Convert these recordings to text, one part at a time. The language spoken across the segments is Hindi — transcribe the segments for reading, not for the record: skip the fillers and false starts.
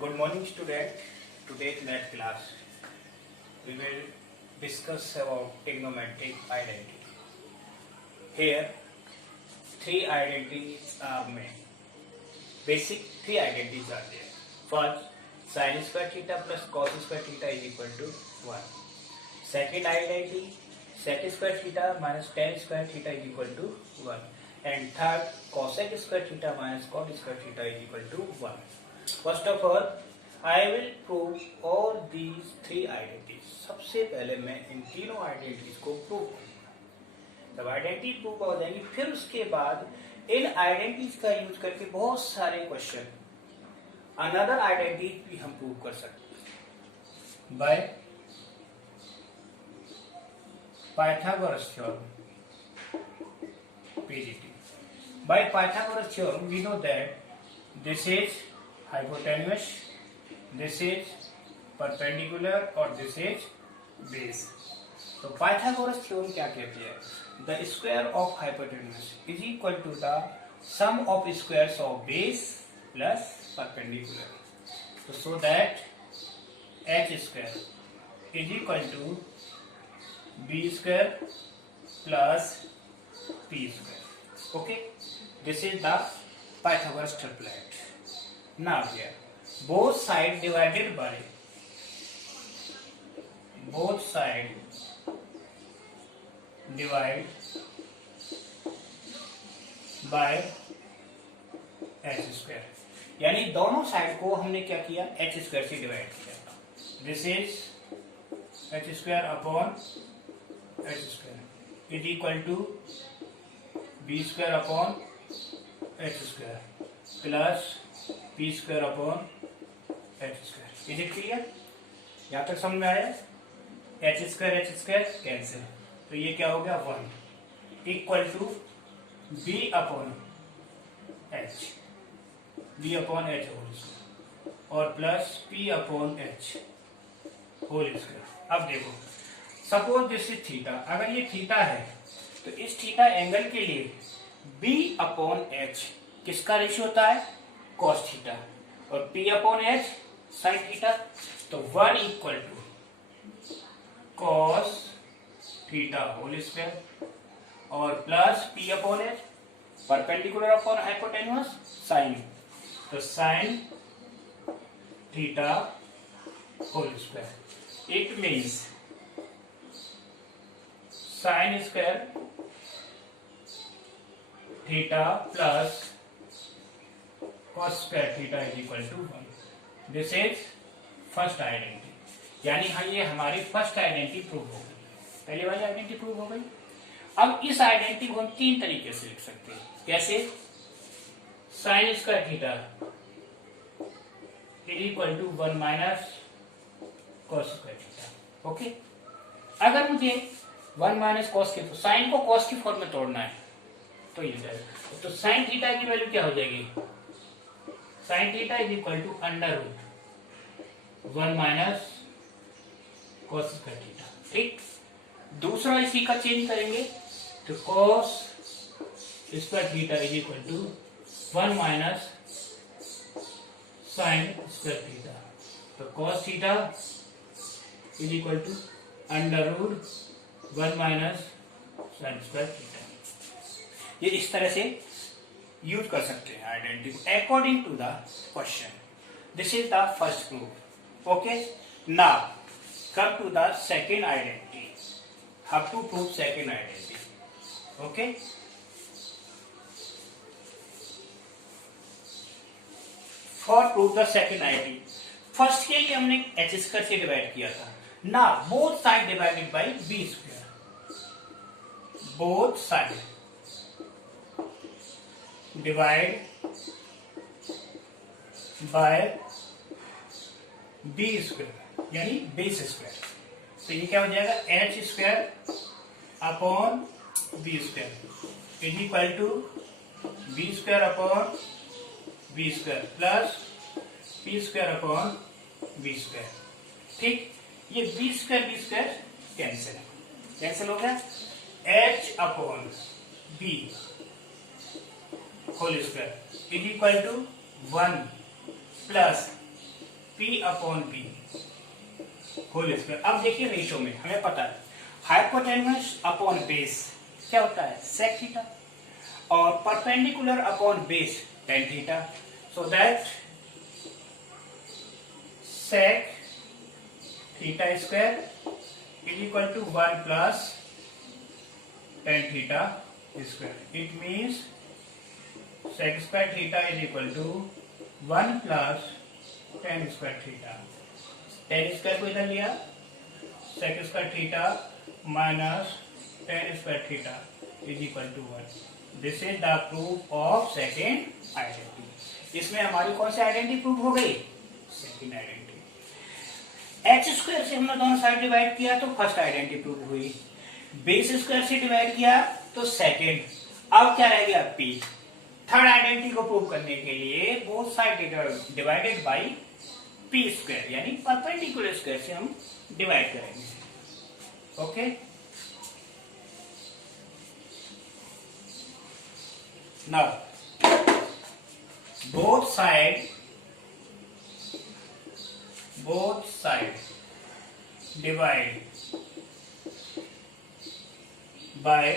Good morning, student. Today's math class we will discuss about trigonometric identity. Here, three identities are made. Basic three identities are there. First, sin square theta plus cos square theta is equal to 1. Second identity, sec square theta minus tan square theta is equal to 1. And third, cosec square theta minus cot square theta is equal to 1. First of all, I will prove all these three identities. सबसे पहले मैं इन तीनों आइडेंटिटीज को प्रूव करूंगा. जब आइडेंटिटी प्रूव हो जाएंगी फिर उसके बाद इन आइडेंटिटीज का यूज करके बहुत सारे क्वेश्चन अनदर आइडेंटिटी भी हम प्रूव कर सकते हैं by Pythagoras theorem PGT. By Pythagoras theorem, we know that this is hypotenuse, this is perpendicular और this is base. तो Pythagoras theorem क्या कहती है? The square of hypotenuse is equal to the sum of squares of base plus perpendicular. So that h square is equal to b square plus p square. Okay. This is the Pythagoras triplet. Now here, both sides divided by h square. यानी दोनों साइड को हमने क्या किया h स्क्वायर से डिवाइड किया. This is h square upon h square is equal to b square upon h square plus p square upon h square. Is it clear? यहाँ तक समझ में आया? h स्क्वायर कैंसिल, तो ये क्या हो गया 1 equal to b upon h whole square और plus p upon h whole square. अब देखो, सपोज दिस इज थीटा. अगर ये थीटा है तो इस थीटा एंगल के लिए b अपॉन h किसका रेशियो होता है? cos theta. और p upon h sin theta. तो 1 equal to cos theta whole square और plus p upon h perpendicular upon hypotenuse sin. तो sin theta whole square. It means sin square theta plus cos square theta is equal to 1. This is first identity. यानी हाँ, ये हमारी फर्स्ट आइडेंटिटी प्रूव हो गई. पहली वाली आइडेंटिटी प्रूव हो गई. अब इस आइडेंटिटी को हम तीन तरीके से लिख सकते हैं. कैसे? sin square theta is equal to 1 minus cos square theta. Okay. अगर मुझे 1 माइनस कॉस के साइन को कॉस की फॉर्म में तोड़ना है तो ये जाएगा. तो साइन थीटा की वैल्यू क्या हो जाएगी? Sine theta is equal to under root 1 minus cos square theta. ठीक. दूसरा इसी का चेंज करेंगे तो cos square theta is equal to 1 minus sine square theta. तो cos theta is equal to under root 1 minus sine square theta. ये इस तरह से यूज कर सकते हैं आइडेंटिटी को according to the question. This is the first proof. Okay. Now come to the second identity. How to prove second identity. Okay. For prove the second identity, first के लिए हमने h स्क्वायर से डिवाइड किया था. ना both side divided by b square. Both side divide by b square यानी बेस स्क्वायर. तो ये क्या हो जाएगा? h square upon b square is equal to b square upon b square plus p square upon b square. ठीक. ये b स्क्वायर कैंसिल हो गया. h upon b whole square is equal to 1 plus P upon B whole square. अब देखिए रेशियो में हमें पता है हाइपोटेन्यूस अपॉन बेस क्या होता है सेक थीटा और perpendicular upon base tan theta. So that sec theta square is equal to 1 plus tan theta square. It means sec square theta is equal to 1 plus tan square theta। tan square को इधर लिया sec square theta minus tan square theta is equal to 1। This is the proof of second identity। इसमें हमारी कौन सी आइडेंटिटी प्रूव हो गई सेकंड आइडेंटिटी। h स्क्वायर से हमने दोनों साइड डिवाइड किया तो फर्स्ट आइडेंटिटी प्रूव हुई, बेस स्क्वायर से डिवाइड किया तो सेकंड। अब क्या रह गया p। थर्ड आइडेंटिटी को प्रूव करने के लिए both side divided by P square यानी परपेंडिकुलर स्क्वायर से हम डिवाइड करेंगे। Okay now both side divide by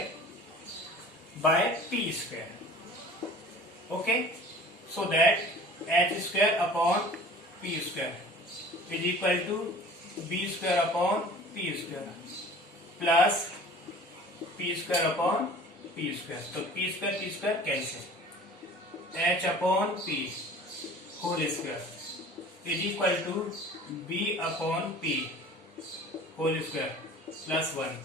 P square. Okay, so that h square upon p square is equal to b square upon p square plus p square upon p square। तो p square cancel. h upon p whole square is equal to b upon p whole square plus 1।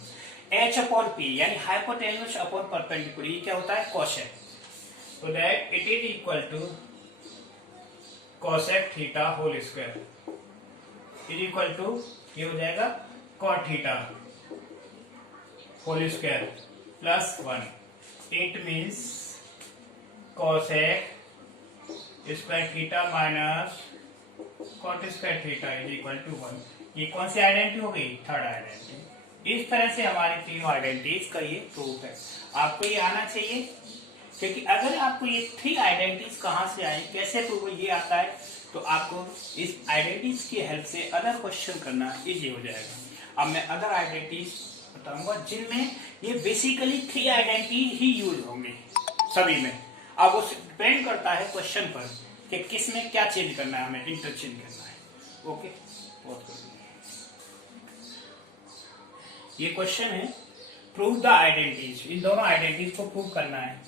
h upon p यानी हाइपोटेन्यूस अपॉन परपेंडिकुलर ये क्या होता है cosec. So that it is equal to cosec theta whole square is equal to ये हो जाएगा cot theta whole square plus 1। It means cosec square theta minus cot square theta is equal to 1। ये कौन सी आइडेंटिटी हो गई थर्ड आइडेंटिटी। इस तरह से हमारी तीनों आइडेंटिटीज का ये प्रूफ है। आपको ये आना चाहिए क्योंकि अगर आपको ये थ्री आइडेंटिटीज कहां से आई कैसे प्रूव ये आता है तो आपको इस आइडेंटिटीज की हेल्प से अदर क्वेश्चन करना इजी हो जाएगा। अब मैं अदर आइडेंटिटीज बताऊंगा जिनमें ये बेसिकली थ्री आइडेंटिटीज ही यूज होंगे सभी में। अब वो डिपेंड करता है क्वेश्चन पर कि किस में क्या चेंज करना है, हमें इंटरचेंज करना है। ओके बहुत ये क्वेश्चन है प्रूव द आइडेंटिटीज। इन दोनों आइडेंटिटीज को प्रूव करना है।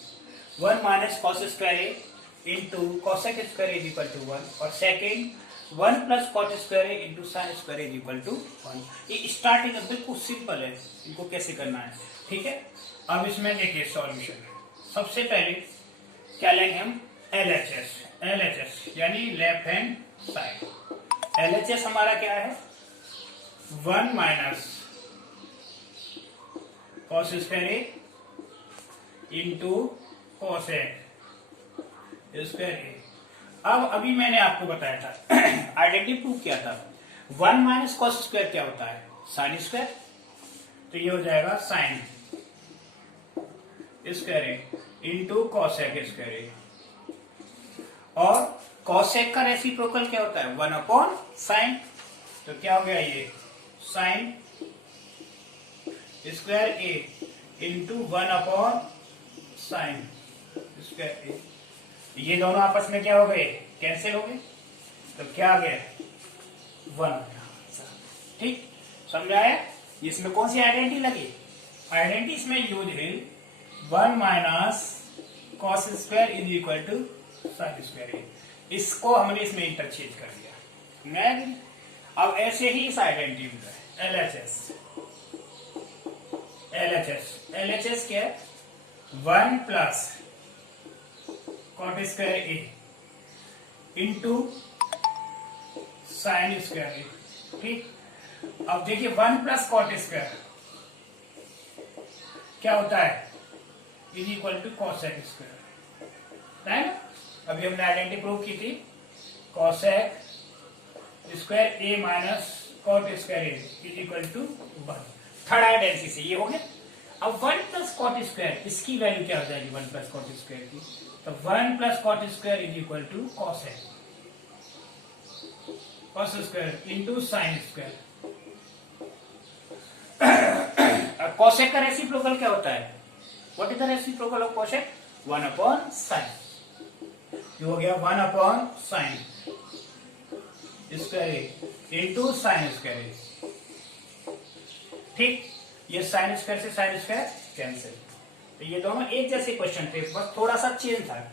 1 minus cos square A into cosec square is equal to 1 और second 1 plus cot square A into sine square is equal to 1। ये स्टार्टिंग बिल्कुल सिंपल है, इनको कैसे करना है ठीक है। अब इसमें देखिए सॉल्यूशन। सबसे पहले क्या लेंगे हम LHS यानी लेफ्ट हैंड साइड। LHS हमारा क्या है 1 minus cos square A into cosec square ए। अब अभी मैंने आपको बताया था आइडेंटिटी प्रूफ किया था 1 माइनस कॉस स्क्वायर क्या होता है साइन स्क्वायर। तो ये हो जाएगा sign square A into cosec square ए और कोसेक का रेसिप्रोकल क्या होता है 1 अपॉन साइन। तो क्या हो गया ये sine square A into 1 upon sine square ए। ये दोनों आपस में क्या हो गए कैंसिल हो गए तो क्या आ गया 1। ठीक समझाया। इसमें कौन सी आइडेंटिटी लगी आइडेंटिटी इसमें यूज है 1 minus cos square is equal to sine square A. इसको हमने इसमें इंटरचेंज कर दिया। अब ऐसे ही इस आइडेंटिटी में LHS क्या है 1 plus cot square A into sine square ए। ठीक अब देखिए 1 प्लस कॉट स्क्वायर क्या होता है is equal to cosec square है ना। अभी हमने आइडेंटिटी प्रूव की थी cosec square A minus cot square A is equal to 1। Third identity से ये हो गया। अब 1 प्लस कॉट स्क्वायर इसकी वैल्यू क्या हो जाएगी 1 प्लस कॉट स्क्वायर की तो 1 plus cot square is equal to cosec. Cos square into sine square. Cosec का रेसिप्रोकल क्या होता है? What is the reciprocal of cosec? 1 upon sine. ये हो गया 1 upon sine square into sine square. ठीक, ये साइन स्क्वायर से साइन स्क्वायर कैंसिल। तो ये दोनों एक जैसे क्वेश्चन थे, बस थोड़ा सा चेंज था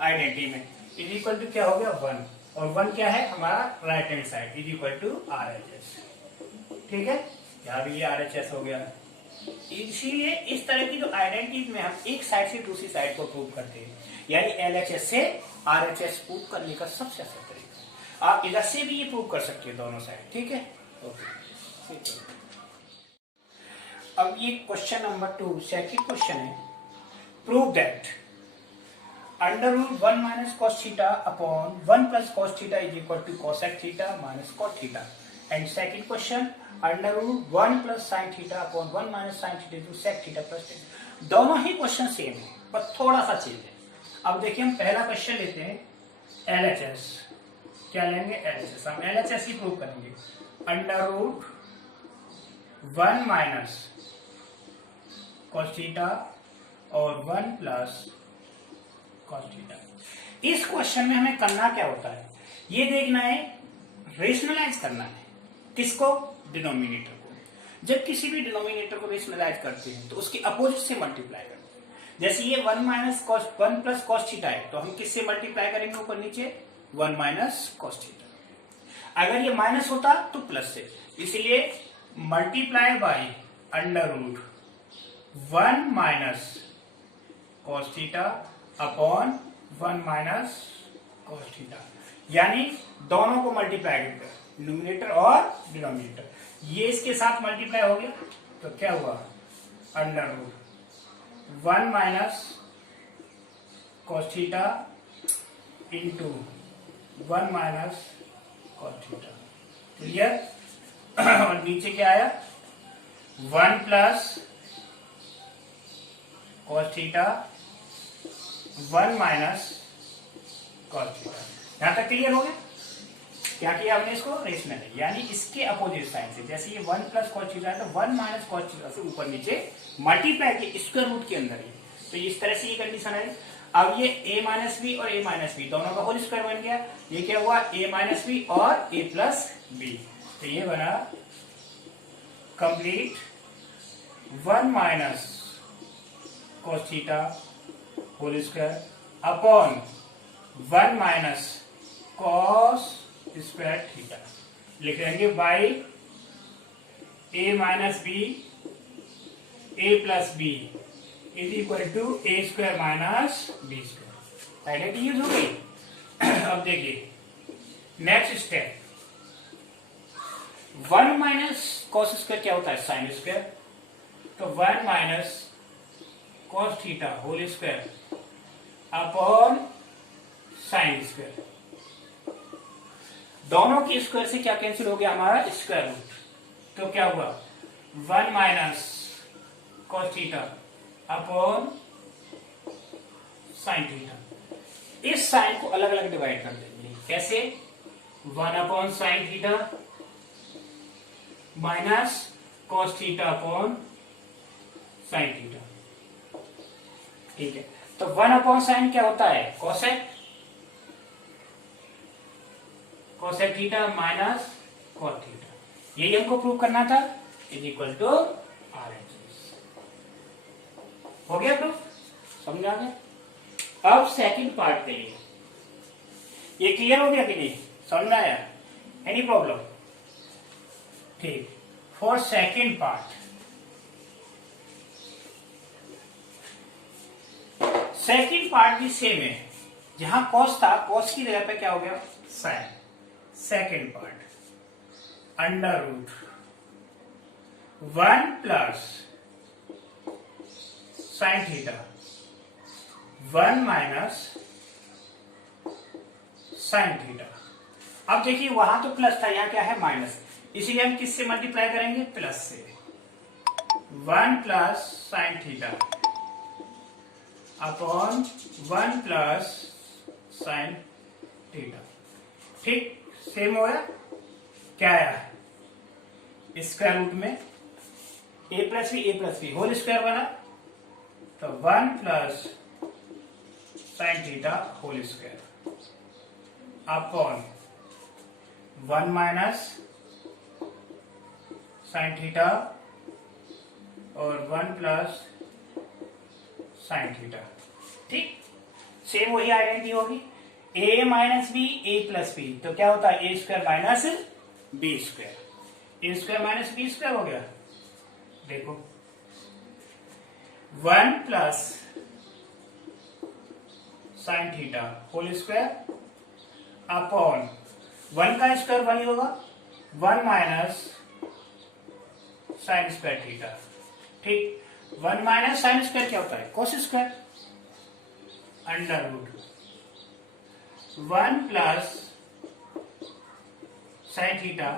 आइडेंटिटी में। इज इक्वल टू क्या हो गया 1, और 1 क्या है हमारा right hand side, is equal to RHS। ठीक है, यहाँ भी ये RHS हो गया। इसीलिए इस तरह की जो आइडेंटिटी में हम एक साइड से दूसरी साइड को प्रूव करते हैं, यानी LHS से RHS प्रूव करने का सबसे अच्छा तरीका। आप इधर से भी ये प्रूव कर सकते हैं दोनों साइड। ठीक है, ओके। अब ये क्वेश्चन नंबर 2 सेकंड क्वेश्चन है, prove that √1 minus cos theta upon 1 plus cos theta is equal to cosec theta minus cot theta. And second question √1 plus sine theta upon 1 minus sine theta is sec theta plus tan. दोनों ही क्वेश्चन सेम है, पर थोड़ा सा चेंज है। अब देखिए हम पहला क्वेश्चन लेते हैं LHS। क्या लेंगे? LHS। हम LHS ही प्रूव करेंगे। √1 माइनस कॉस थीटा और 1 प्लस कॉस थीटा। इस क्वेश्चन में हमें करना क्या होता है, ये देखना है, रेशनलाइज करना है। किसको? डिनोमिनेटर को। जब किसी भी डिनोमिनेटर को रेशनलाइज करते हैं तो उसके अपोजिट से मल्टीप्लाई करते हैं। जैसे ये 1 प्लस कॉस थीटा है, तो हम किससे मल्टीप्लाई करेंगे ऊपर नीचे? 1 माइनस कॉस थीटा। अगर ये माइनस होता तो प्लस से, इसलिए multiply by √1 minus cos theta upon 1 minus cos theta, यानी दोनों को मल्टीप्लाई कर, न्यूमिनेटर और डिनोमिनेटर। ये इसके साथ मल्टीप्लाई हो गया तो क्या हुआ? √1 minus cos theta into 1 minus cos theta. Clear? और नीचे क्या आया? 1 plus cos theta 1 minus cos theta. यहां तक क्लियर हो गया? क्या किया हमने? इसको रेशनल, यानी इसके अपोजिट साइड से। जैसे ये 1 प्लस कॉस थीटा है तो 1 माइनस कॉस थीटा से ऊपर नीचे मल्टीप्लाई के स्क्वायर रूट के अंदर ही। तो इस तरह से ये कंडीशन है। अब ये a माइनस बी और a माइनस बी दोनों का होल स्क्वायर बन गया। ये क्या हुआ? a माइनस बी और a प्लस बी। तो ये बना complete 1 minus cos theta whole square upon 1 minus cos square theta. लिख लेंगे by a minus B a plus B is equal to a square minus B square. Identity use हो गई। अब देखिए next step, 1 minus cos square क्या होता है? Sine square. तो 1 minus cos theta whole square upon sine square. दोनों के स्क्वायर से क्या कैंसिल हो गया? हमारा स्क्वायर रूट। तो क्या हुआ? 1 minus cos theta upon sine theta. इस साइन को अलग अलग डिवाइड कर देंगे। कैसे? 1 upon sine theta minus cos theta upon sine theta. ठीक है, तो 1 अपॉन साइन क्या होता है? Cosec. Cosec theta minus cot theta, यही हमको प्रूव करना था। Is equal to RHS। हो गया प्रूफ? समझ आ गया? अब सेकंड पार्ट के लिए ये क्लियर हो गया कि नहीं? समझ में आया? Any problem? ठीक, for second part, second part भी सेम है। जहां कॉस था, कॉस की जगह पे क्या हो गया? Sine. Second part √1 plus sine theta 1 minus sine theta. अब देखिए वहां तो प्लस था, यहां क्या है? माइनस। इसीलिए हम किससे मल्टीप्लाई करेंगे? प्लस से। 1 plus sine theta upon 1 plus sine theta. ठीक, सेम हो गया। क्या आया स्क्वायर रूट में a plus b whole square बना, तो 1 plus sine theta whole square upon 1 minus sine theta और 1 प्लस साइन थीटा। ठीक, सेम वही आइडेंटिटी होगी। A minus b a plus B, तो क्या होता है a square minus B square, a square minus B square हो गया। देखो 1 plus sine theta whole square upon 1 का स्क्वायर 1 ही होगा, 1 माइनस साइन स्क्वायर थीटा। ठीक, 1 माइनस साइन स्क्वायर क्या होता है cos square, under root 1 plus sine theta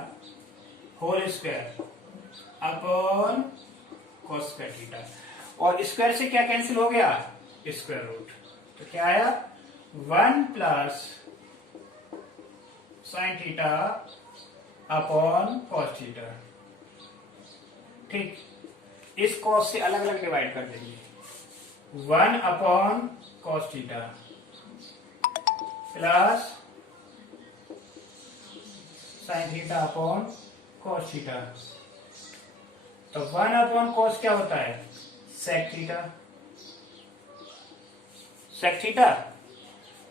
whole square upon cos square theta, और स्क्वायर से क्या कैंसिल हो गया स्क्वायर रूट, तो क्या आया 1 plus sine theta upon cos theta. ठीक, इस कॉस से अलग अलग डिवाइड कर देंगे, 1 upon cos theta plus sine theta upon cos theta, तो 1 अपॉन कॉस क्या होता है सेक थीटा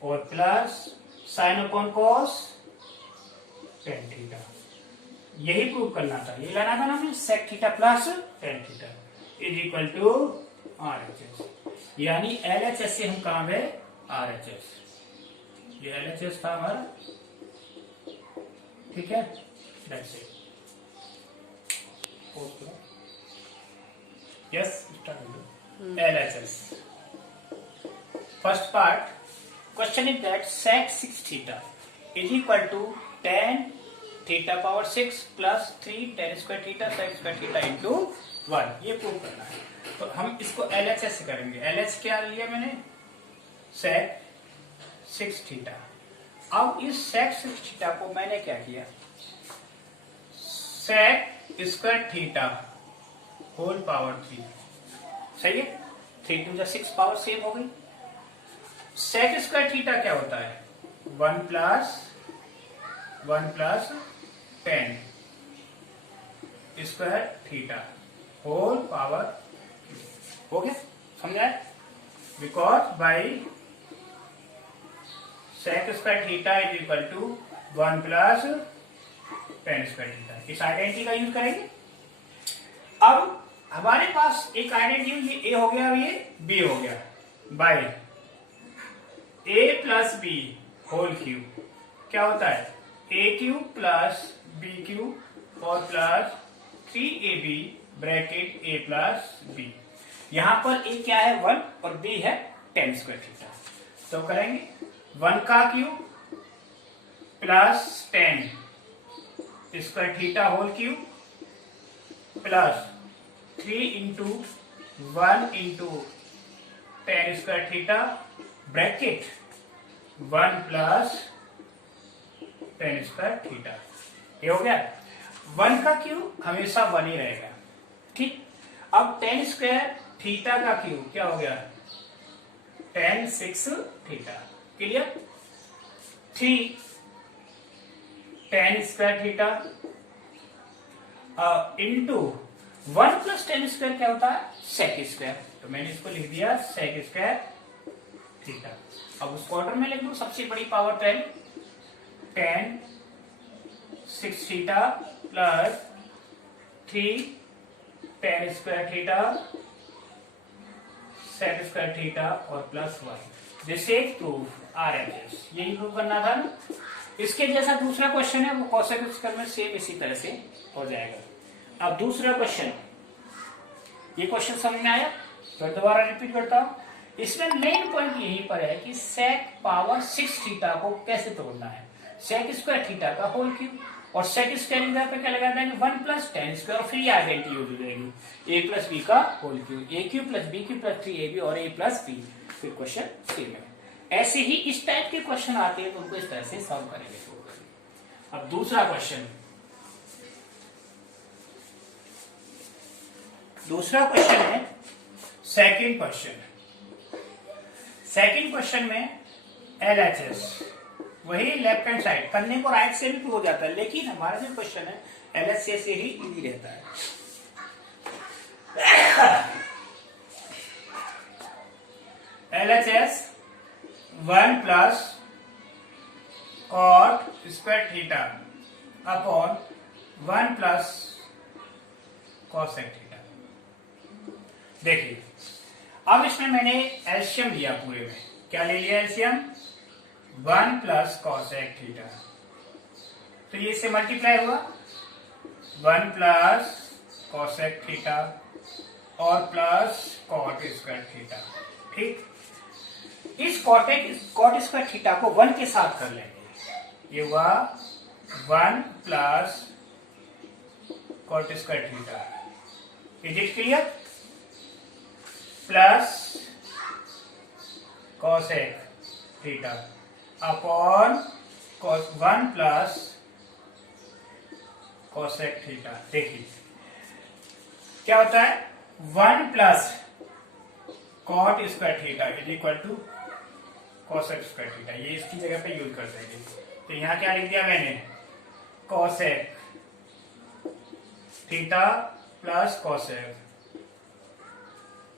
और plus sine upon cos tan theta. यही प्रूव करना था, ये लाना था ना हमें, sec theta plus tan theta is equal to RHS, यानी LHS से हम कहां गए RHS, ये LHS था हमारा। ठीक है, that's it. Yes, LHS first part question is that sec 6 theta is equal to tan theta power 6 plus 3 tan square theta sec square theta into 1, ये प्रूव करना है। तो हम इसको LHS से करेंगे। LH क्या लिया मैंने sec 6 थीटा। अब इस sec 6 थीटा को मैंने क्या किया sec square theta whole power 3, सही है, 3 टू 6 पावर सेम हो गई। sec स्क्वायर थीटा क्या होता है 1 plus 10 square theta whole power, हो गया, समझा? Because by sec square theta is equal to 1 plus 10 square theta. इस आइडेंटिटी का यूज करेंगे। अब हमारे पास एक आइडेंटिटी, ये ए हो गया और ये बी हो गया, by a plus b whole cube क्या होता है a cube plus b cube और plus 3ab bracket a plus b. यहां पर ए क्या है 1 और बी है 10 स्क्वायर थीटा, तो करेंगे 1 का cube plus 10 square theta whole cube plus 3 into 1 into 10 square theta bracket 1 plus 10 square theta. ये हो गया। 1 का क्यूब हमेशा 1 ही रहेगा। ठीक, अब 10 स्क्वायर थीटा का क्यूब क्या हो गया 10 6 theta. Clear? 3 10 square theta into 1 plus 10 square क्या होता है सेक स्क्वायर, तो मैंने इसको लिख दिया सेक स्क्वायर थीटा। अब उसको ऑर्डर में लिख दो, सबसे बड़ी power 10 6 theta plus 3 10 square theta sec square theta और plus 1। This is proof RHS। यही प्रूफ करना था ना। इसके जैसा दूसरा क्वेश्चन है, वो कोसेक स्क्वायर में सेम इसी तरह से हो जाएगा। अब दूसरा क्वेश्चन, ये क्वेश्चन समझ में आया? फिर दोबारा रिपीट करता हूं। इसमें मेन पॉइंट यहीं पर है कि सेक पावर 6 थीटा को कैसे तोड़ना है। सेक स्क्वायर थीटा का होल क्यूब और सेक स्क्वायर पे क्या लगा देंगे 1 प्लस 10 स्क्वायर और फिर आइडेंटिटी यूज हो जाएगी a प्लस बी का whole cube, a cube plus b cube plus 3ab और a प्लस बी। फिर क्वेश्चन सेम है। ऐसे ही इस टाइप के क्वेश्चन आते हैं तो उनको इस तरह से सॉल्व करेंगे। अब दूसरा क्वेश्चन दूसरा क्वेश्चन है सेकंड क्वेश्चन में LHS, वही लेफ्ट हैंड साइड करने को राइट से भी हो जाता है, लेकिन हमारा जो क्वेश्चन है LHS से ही इजी रहता है। LHS 1 plus cot square theta upon 1 plus cosec theta. देखिए अब इसमें मैंने एलसीएम लिया, पूरे में क्या ले लिया एलसीएम, 1 प्लस cosec थीटा, तो ये इससे मल्टीप्लाई हुआ 1 प्लस cosec थीटा और प्लस cot स्क्वायर थीटा। ठीक, इस cot स्क्वायर थीटा को 1 के साथ कर लेंगे, ये हुआ 1 plus cot square theta. Is it clear? Plus cosec theta upon 1 plus cosec theta. देखिए क्या होता है, 1 plus cot square theta is equal to cosec square theta, ये इसकी जगह पे यूज कर देंगे। तो यहां क्या लिख दिया मैंने, cosec theta plus cosec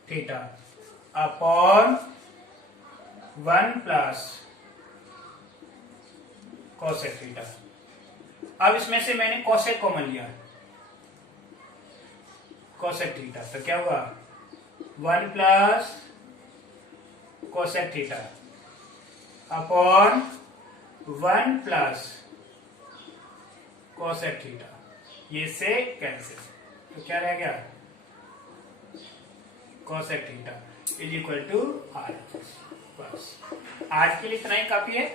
theta upon 1 plus cosec theta. अब इसमें से मैंने cosec कॉमन लिया, cosec थीटा, तो क्या हुआ 1 plus cosec theta upon 1 plus cosec theta, ये से कैंसिल, तो क्या रह गया, cosec theta is equal to RHS। बस आज के लिए इतना ही काफी है,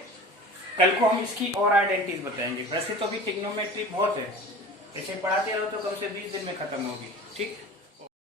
कल को हम इसकी और आइडेंटिटीज बताएंगे। वैसे तो अभी ट्रिग्नोमेट्री बहुत है, ऐसे पढ़ाते रहो तो कम से 20 दिन में खत्म होगी। ठीक।